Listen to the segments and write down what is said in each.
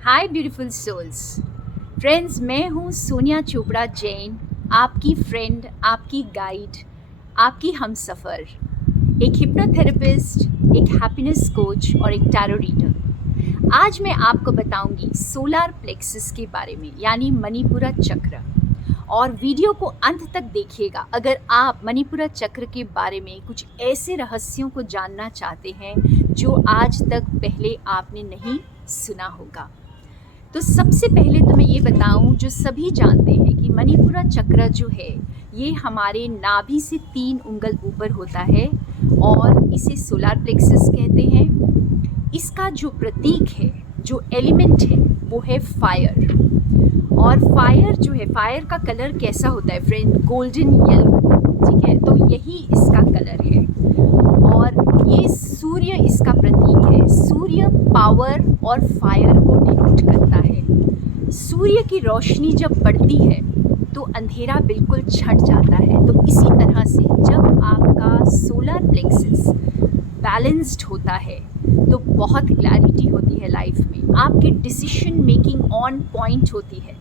हाय beautiful souls friends, मैं हूँ सोनिया चोपड़ा जैन, आपकी फ्रेंड, आपकी गाइड, आपकी हमसफ़र, एक हिप्नोथेरेपिस्ट, एक हैप्पीनेस कोच और एक टैरो रीडर। आज मैं आपको बताऊंगी सोलार प्लेक्सस के बारे में, यानी मणिपुरा चक्र। और वीडियो को अंत तक देखिएगा अगर आप मणिपुरा चक्र के बारे में कुछ ऐसे रहस्यों को जानना चाहते हैं जो आज तक पहले आपने नहीं सुना होगा। तो सबसे पहले तो मैं ये बताऊं, जो सभी जानते हैं कि मणिपुरा चक्र जो है ये हमारे नाभि से 3 उंगल ऊपर होता है और इसे सोलार प्लेक्सस कहते हैं। इसका जो प्रतीक है, जो एलिमेंट है, वो है फायर। और फायर जो है, फायर का कलर कैसा होता है फ्रेंड? गोल्डन येलो, ठीक है। तो यही इसका कलर है और ये सूर्य इसका प्रतीक है। सूर्य पावर और फायर को डिनोट करता है। सूर्य की रोशनी जब पड़ती है तो अंधेरा बिल्कुल छट जाता है। तो इसी तरह से जब आपका सोलार प्लेक्सस बैलेंस्ड होता है तो बहुत क्लैरिटी होती है लाइफ में, आपकी डिसीजन मेकिंग ऑन पॉइंट होती है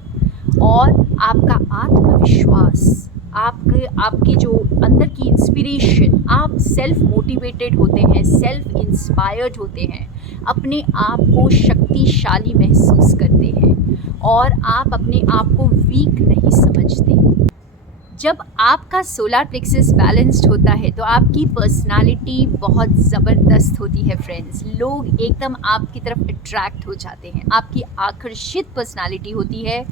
और आपका आत्मविश्वास, आपके जो अंदर की इंस्पिरेशन, आप सेल्फ मोटिवेटेड होते हैं, सेल्फ इंस्पायर्ड होते हैं, अपने आप को शक्तिशाली महसूस करते हैं और आप अपने आप को वीक नहीं समझते। जब आपका सोलार प्लेक्सस बैलेंस्ड होता है तो आपकी पर्सनालिटी बहुत ज़बरदस्त होती है फ्रेंड्स। लोग एकदम आपकी तरफ अट्रैक्ट हो जाते हैं, आपकी आकर्षित पर्सनालिटी होती है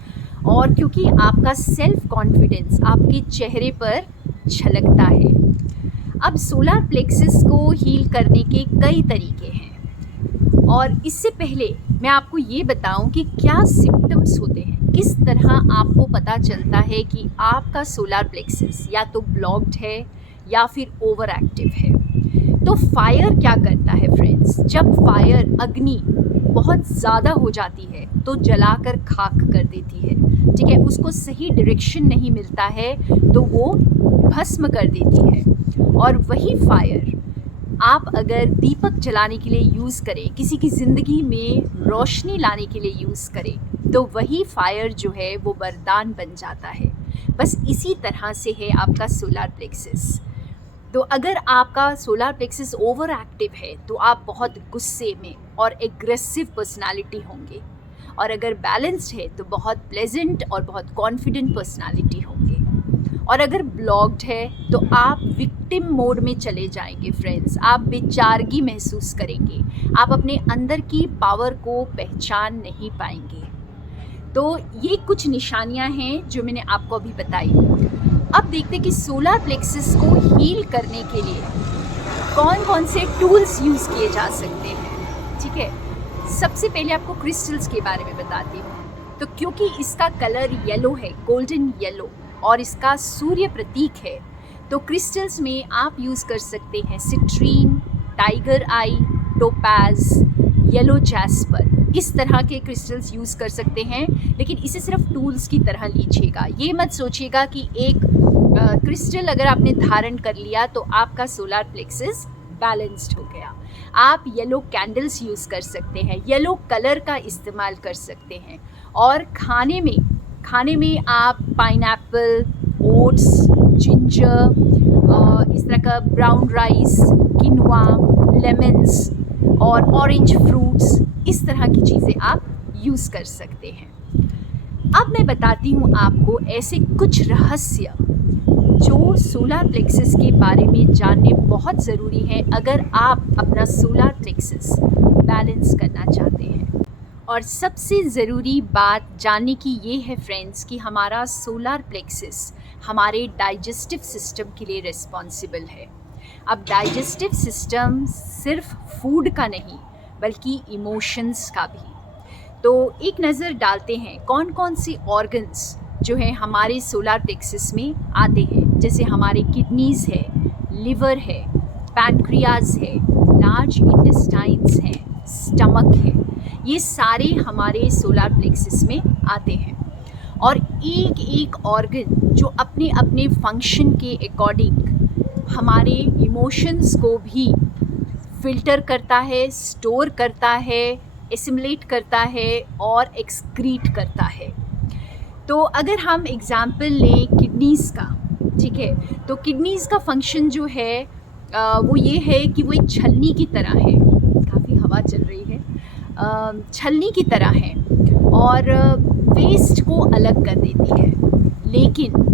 और क्योंकि आपका सेल्फ कॉन्फिडेंस आपके चेहरे पर झलकता है। अब सोलार प्लेक्सस को हील करने के कई तरीके हैं और इससे पहले मैं आपको ये बताऊं कि क्या सिम्टम्स होते हैं, किस तरह आपको पता चलता है कि आपका सोलार प्लेक्सस या तो ब्लॉक्ड है या फिर ओवर एक्टिव है। तो फायर क्या करता है फ्रेंड्स? जब फायर, अग्नि बहुत ज़्यादा हो जाती है तो जलाकर खाक कर देती है, ठीक है। उसको सही डायरेक्शन नहीं मिलता है तो वो भस्म कर देती है। और वही फायर आप अगर दीपक जलाने के लिए यूज़ करें, किसी की ज़िंदगी में रोशनी लाने के लिए यूज़ करें, तो वही फायर जो है वो वरदान बन जाता है। बस इसी तरह से है आपका सोलार प्लेक्सस। तो अगर आपका सोलार प्लेक्सस ओवर एक्टिव है तो आप बहुत गुस्से में और एग्रेसिव पर्सनालिटी होंगे, और अगर बैलेंस्ड है तो बहुत प्लेजेंट और बहुत कॉन्फिडेंट पर्सनालिटी होंगे। और अगर ब्लॉक्ड है तो आप विक्टिम मोड में चले जाएंगे फ्रेंड्स, आप बेचारगी महसूस करेंगे, आप अपने अंदर की पावर को पहचान नहीं पाएंगे। तो ये कुछ निशानियां हैं जो मैंने आपको अभी बताई। अब देखते हैं कि सोलार प्लेक्सस को हील करने के लिए कौन कौन से टूल्स यूज़ किए जा सकते हैं, ठीक है। सबसे पहले आपको क्रिस्टल्स के बारे में बताती हूँ। तो क्योंकि इसका कलर येलो है, गोल्डन येलो, और इसका सूर्य प्रतीक है, तो क्रिस्टल्स में आप यूज़ कर सकते हैं सिट्रीन, टाइगर आई, टोपाज, येलो जैस्पर। इस तरह के क्रिस्टल्स यूज़ कर सकते हैं, लेकिन इसे सिर्फ टूल्स की तरह लीजिएगा। ये मत सोचिएगा कि एक क्रिस्टल अगर आपने धारण कर लिया तो आपका सोलार प्लेक्सस बैलेंस्ड हो गया। आप येलो कैंडल्स यूज़ कर सकते हैं, येलो कलर का इस्तेमाल कर सकते हैं। और खाने में आप पाइनएप्पल, ओट्स, जिंजर, इस तरह का ब्राउन राइस, किनवा, लेमन्स और ऑरेंज फ्रूट्स, इस तरह की चीज़ें आप यूज़ कर सकते हैं। अब मैं बताती हूँ आपको ऐसे कुछ रहस्य जो सोलार प्लेक्सस के बारे में जानने बहुत ज़रूरी है अगर आप अपना सोलार प्लेक्सस बैलेंस करना चाहते हैं। और सबसे ज़रूरी बात जानने की ये है फ्रेंड्स कि हमारा सोलार प्लेक्सस हमारे डाइजेस्टिव सिस्टम के लिए रिस्पॉन्सिबल है। अब डाइजेस्टिव सिस्टम सिर्फ फूड का नहीं बल्कि इमोशंस का भी। तो एक नज़र डालते हैं कौन कौन से ऑर्गन्स जो हैं हमारे सोलार प्लेक्सस में आते हैं। जैसे हमारे किडनीज़ है, लिवर है, पैनक्रियाज है, लार्ज इंटेस्टाइन्स हैं, स्टमक है, ये सारे हमारे सोलार प्लेक्सस में आते हैं। और एक एक ऑर्गन जो अपने अपने फंक्शन के अकॉर्डिंग हमारे इमोशंस को भी फिल्टर करता है, स्टोर करता है, एसिमुलेट करता है और एक्सक्रीट करता है। तो अगर हम एग्ज़ाम्पल लें किडनीज़ का, ठीक है, तो किडनीज़ का फंक्शन जो है वो ये है कि वो एक छलनी की तरह है, काफ़ी हवा चल रही है, छलनी की तरह है और वेस्ट को अलग कर देती है। लेकिन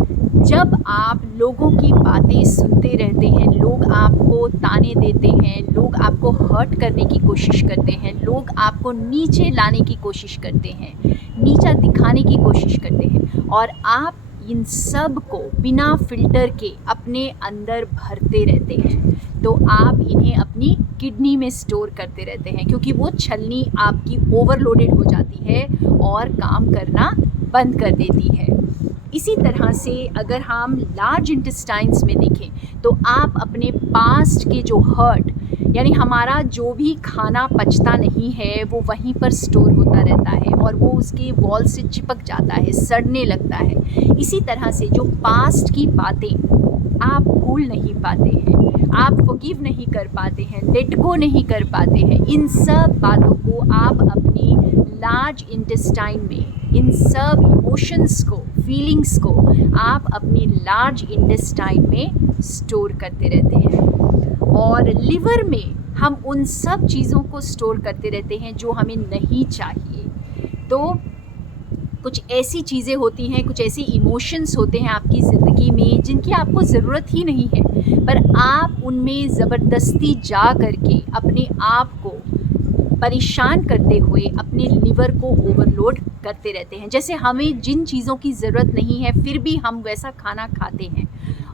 जब आप लोगों की बातें सुनते रहते हैं, लोग आपको ताने देते हैं, लोग आपको हर्ट करने की कोशिश करते हैं, लोग आपको नीचे लाने की कोशिश करते हैं, नीचा दिखाने की कोशिश करते हैं और आप इन सब को बिना फ़िल्टर के अपने अंदर भरते रहते हैं, तो आप इन्हें अपनी किडनी में स्टोर करते रहते हैं क्योंकि वो छलनी आपकी ओवरलोडेड हो जाती है और काम करना बंद कर देती है। इसी तरह से अगर हम लार्ज इंटेस्टाइन्स में देखें तो आप अपने पास्ट के जो हर्ट, यानी हमारा जो भी खाना पचता नहीं है वो वहीं पर स्टोर होता रहता है और वो उसके वॉल से चिपक जाता है, सड़ने लगता है। इसी तरह से जो पास्ट की बातें आप भूल नहीं पाते हैं, आप फॉरगिव नहीं कर पाते हैं, लेट गो नहीं कर पाते हैं, इन सब बातों को आप अपनी लार्ज इंटेस्टाइन में, इन सब इमोशंस को, फीलिंग्स को आप अपनी लार्ज इंटेस्टाइन में स्टोर करते रहते हैं। और लिवर में हम उन सब चीज़ों को स्टोर करते रहते हैं जो हमें नहीं चाहिए। तो कुछ ऐसी चीज़ें होती हैं, कुछ ऐसे इमोशंस होते हैं आपकी ज़िंदगी में जिनकी आपको ज़रूरत ही नहीं है, पर आप उनमें ज़बरदस्ती जा करके अपने आप को परेशान करते हुए अपने लिवर को ओवरलोड करते रहते हैं। जैसे हमें जिन चीज़ों की ज़रूरत नहीं है फिर भी हम वैसा खाना खाते हैं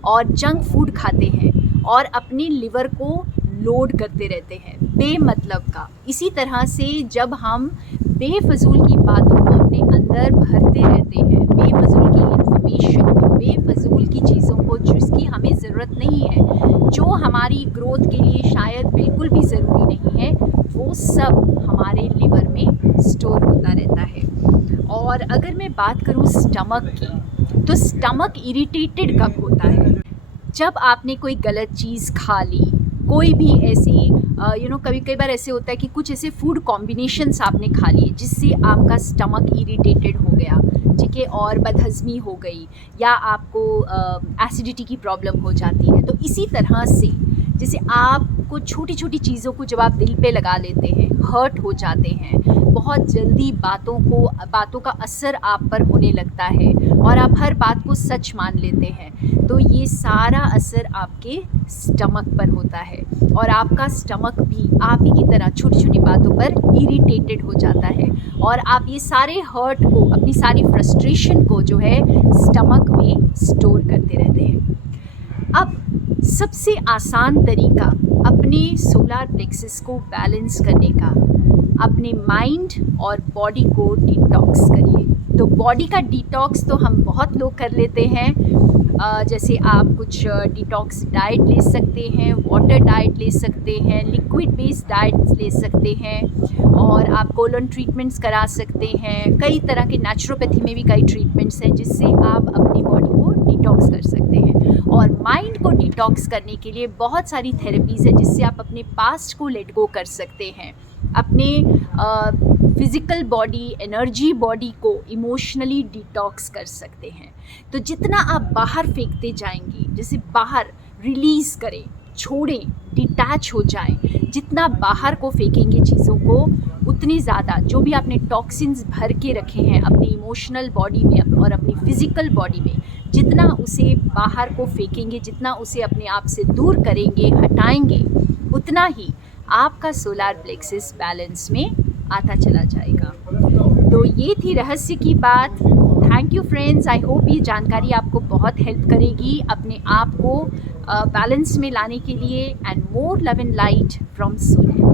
और जंक फूड खाते हैं और अपने लिवर को लोड करते रहते हैं बेमतलब का। इसी तरह से जब हम बेफजूल की बातों को अपने अंदर भरते रहते हैं, बेफजूल की इन्फॉर्मेशन को, बेफजूल की चीज़ों को जिसकी हमें ज़रूरत नहीं है, जो हमारी ग्रोथ के लिए शायद बिल्कुल भी ज़रूरी नहीं है, वो सब हमारे लिवर में स्टोर होता रहता है। और अगर मैं बात करूँ स्टमक की, तो स्टमक इरिटेटेड कब होता है? जब आपने कोई गलत चीज़ खा ली, कोई भी ऐसी कई बार ऐसे होता है कि कुछ ऐसे फूड कॉम्बिनेशंस आपने खा लिए जिससे आपका स्टमक इरिटेटेड हो गया, ठीक है, और बदहज़मी हो गई या आपको एसिडिटी की प्रॉब्लम हो जाती है। तो इसी तरह से जैसे आपको छोटी छोटी चीज़ों को जब आप दिल पे लगा लेते हैं, हर्ट हो जाते हैं, बहुत जल्दी बातों का असर आप पर होने लगता है और आप हर बात को सच मान लेते हैं, तो ये सारा असर आपके स्टमक पर होता है और आपका स्टमक भी आप ही की तरह छोटी छोटी बातों पर इरिटेटेड हो जाता है और आप ये सारे हर्ट को, अपनी सारी फ्रस्ट्रेशन को जो है स्टमक में स्टोर करते रहते हैं। अब सबसे आसान तरीका अपने सोलर प्लेक्सस को बैलेंस करने का, अपने माइंड और बॉडी को डिटॉक्स करिए। तो बॉडी का डिटॉक्स तो हम बहुत लोग कर लेते हैं, जैसे आप कुछ डिटॉक्स डाइट ले सकते हैं, वाटर डाइट ले सकते हैं, लिक्विड बेस्ड डाइट ले सकते हैं और आप कोलन ट्रीटमेंट्स करा सकते हैं। कई तरह के नेचुरोपैथी में भी कई ट्रीटमेंट्स हैं जिससे आप अपनी बॉडी को डिटॉक्स कर सकते हैं। और माइंड को डिटॉक्स करने के लिए बहुत सारी थेरेपीज़ है जिससे आप अपने पास्ट को लेट गो कर सकते हैं, अपने फिज़िकल बॉडी, एनर्जी बॉडी को इमोशनली डिटॉक्स कर सकते हैं। तो जितना आप बाहर फेंकते जाएंगे, जैसे बाहर रिलीज़ करें, छोड़ें, डिटैच हो जाएं, जितना बाहर को फेंकेंगे चीज़ों को, उतनी ज़्यादा जो भी आपने टॉक्सिन्स भर के रखे हैं अपनी इमोशनल बॉडी में और अपनी फिज़िकल बॉडी में, जितना उसे बाहर को फेंकेंगे, जितना उसे अपने आप से दूर करेंगे, हटाएंगे, उतना ही आपका सोलर प्लेक्सस बैलेंस में आता चला जाएगा। तो ये थी रहस्य की बात। Thank you friends, I hope ये जानकारी आपको बहुत हेल्प करेगी अपने आप को बैलेंस में लाने के लिए। And more love and light from Sonia.